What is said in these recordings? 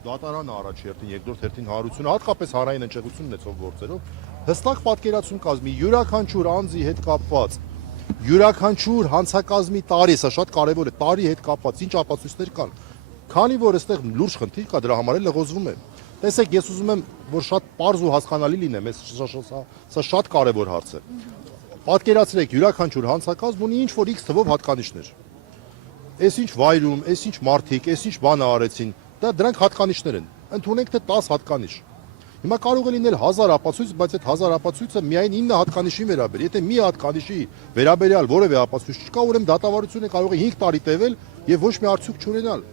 Դատարանը առաջերտին, երկրորդ հերթին հարությունը, հատկապես հանրային ընչեղություն ունեցող գործերով հստակ պատկերացում կազմի յուրաքանչյուր անձի հետ կապված, յուրաքանչյուր հանցակազմի տարի, սա շատ կարևոր է, տարի հետ կապված ինչ ապացույցներ կան, քանի որ այստեղ լուրջ խնդիր կա, դրա համար էլ լղոզվում է։ Տեսեք, ես ուզում եմ, որ շատ պարզ ու հասկանալի լինեմ, սա շատ կարևոր հարց է։ Պատկերացրեք, յուրաքանչյուր հանցակազմ ունի ինչ-որ X թվով հատկանիշներ։ Այս ինչ վայրում, այս ինչ մարդիկ, այս ինչ բանը արեցին, դրանք հատկանիշներ են։ Ընդունենք թե 10 հատկանիշ։ Հիմա կարող է լինել 1000 ապացույց, բայց այդ 1000 ապացույցը միայն 9 հատկանիշի վերաբերի։ Եթե մի հատկանիշի վերաբերյալ որևէ ապացույց չկա, ուրեմն դատավարությունը կարող է 5 տարի տևել եւ ոչ մի արդյունք չունենալ։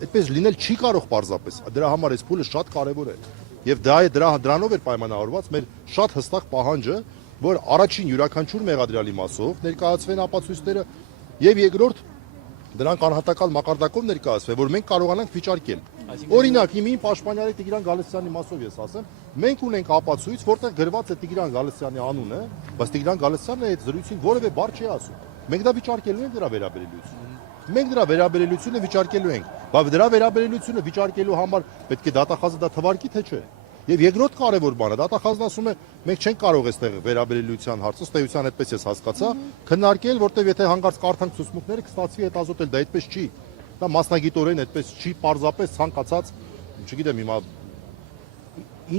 Այդպես լինել չի կարող պարզապես։ Դրա համար այս փուլը շատ կարեւոր է։ Եվ դրանով էր պայմանավորված մեր շատ հստակ պահանջը, որ առաջին յուրաքանչյուր մեղադրյալի մասով ներկայացվեն ապացույցները եւ երկրորդ դրանք անհատական մակարդակով ներկայացվեն, որ մենք կարողանանք վիճարկել։ Օրինակ, իմ պաշտպանյալի Տիգրան Գալստյանի մասով ես ասեմ, մենք ունենք ապացույց, որտեղ գրված է Տիգրան Գալստյանի անունը, բայց Տիգրան Գալստյանը այդ զրույցին որևէ բառ չի ասում։ Մենք դա վիճարկելու ենք դրա վերաբերելիությունը։ Մենք դրա վերաբերելիությունը վիճարկելու ենք, բայց դրա վերաբերելիությունը վիճարկելու համար պետք է դատախազը դա թվարկի թե չէ։ Եվ երկրորդ կարևոր բանը, դատախազն ասում է, մենք չենք կարող այստեղ վերաբերելիության հարցը, ըստ էության այդպես ես հասկացա, քննարկել, որտեղ եթե հանկարծ կարդանք ցուցմունքները, կստացվի հետազոտել, դա այդպես չի։ Դա մասնագիտորեն այդպես չի, պարզապես ցանկացած, չգիտեմ հիմա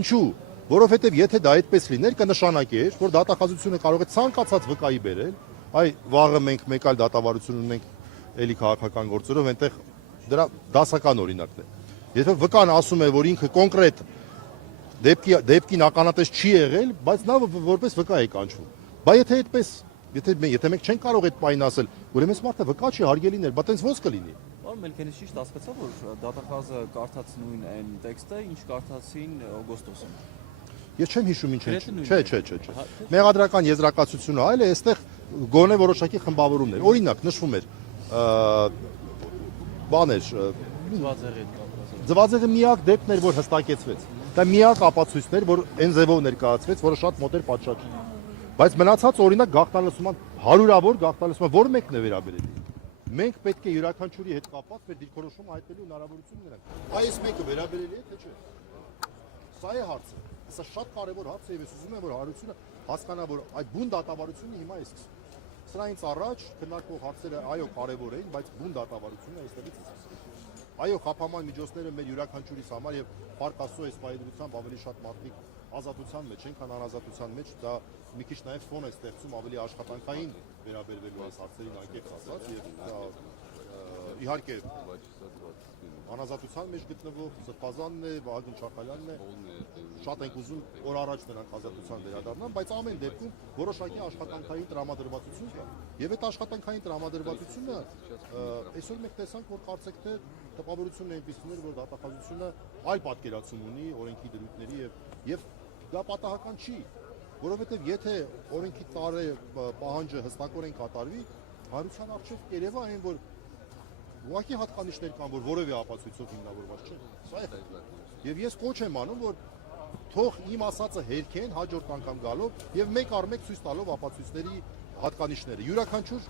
ինչու, որովհետև եթե դա այդպես լիներ, կնշանակեր, որ դատախազությունը կարող է ցանկացած վկայի բերել, այ վաղը մենք մեկ այլ դատավարություն ունենք էլի քաղաքական գործերով, այնտեղ դրա դասական օրինակն է։ Եթե վկան ասում է, որ ինքը կոնկրետ դեպքին ականատես չի եղել, բայց նա որպես վկա է կանչվում։ Բայց եթե այդպես, եթե մենք չենք կարող այդ պայն ասել, ուրեմն այս մարդը վկա չի, հարգելի է, բայց ոնց կլինի։ Պարոն Մելքենից ճիշտ հասկացա, որ դատախազը կարդաց նույն այն տեքստը, ինչ կարդացին օգոստոսին։ Ես չեմ հիշում ինչ է։ Չէ։ Մեղադրական եզրակացությունը այլ է, այստեղ գոնե որոշակի խմբավորումներ։ Օրինակ նշվում էր բաներ Ձվածեղի միակ դեպքն էր, որ հստակեցվեց։ Դա միակ ապացույցն էր, որ այն ձևով ներկայացվեց, որը շատ մոտ էր պատշաճ։ Բայց մնացած օրինակ գաղտնալսման հարյուրավոր գաղտնալսման որ մեկն է վերաբերելի։ Մենք պետք է յուրաքանչյուրի հետ կապված մեր դիրքորոշումը հայտնելու հնարավորություն ունենանք։ Այս մեկը վերաբերելի է թե չէ։ Սա է հարցը։ Սա շատ կարևոր հարց է եւ ես ուզում եմ որ հարությունը հասկանա, որ այդ բուն դատավարությունը հիմա է սկսվում։ Սրանից առաջ քննարկվող հարցերը այո կարևոր էին, բայց բուն դատավարությունը այստեղից է սկսվում։ Այո, խափաման միջոցները մեր յուրաքանչյուրիս համար եւ Փառք Աստծո այս պայմանությամբ ավելի շատ մարդիկ ազատության մեջ են, քան անազատության մեջ, դա մի քիչ նաեւ ֆոն է ստեղծում ավելի աշխատանքային վերաբերվելու այս հարցերին անկեղծ ասած եւ դա իհարկե անազատության մեջ գտնվող Սրբազանն է, Վահագն Չախալյանն է, շատ ենք ուզում օր առաջ նրանք ազատության վերադառնան, բայց ամեն դեպքում որոշակի աշխատանքային տրամադրվածություն կա։ Եվ այդ աշխատանքային տրամադրվածությունը այսօր մենք տեսանք, որ կարծեք թե տպավորությունն է այնպիսին էր, որ դատախազությունը այլ պատկերացում ունի օրենքի դրույթների եւ դա պատահական չի, որովհետեւ եթե օրենքի տարի պահանջը հստակորեն կատարվի, հարության առջև կերևա այն, որ ուղղակի հատկանիշներ կան, որ որևէ ապացույցով հիմնավորված չէ։ Սա է։ Եվ ես կոչ եմ անում, որ թող իմ ասածը հերքեն հաջորդ անգամ գալով եւ մեկ առ մեկ ցույց տալով ապացույցների հատկանիշները յուրաքանչյուր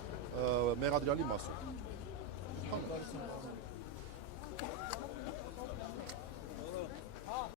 մեղադրյալի մասով։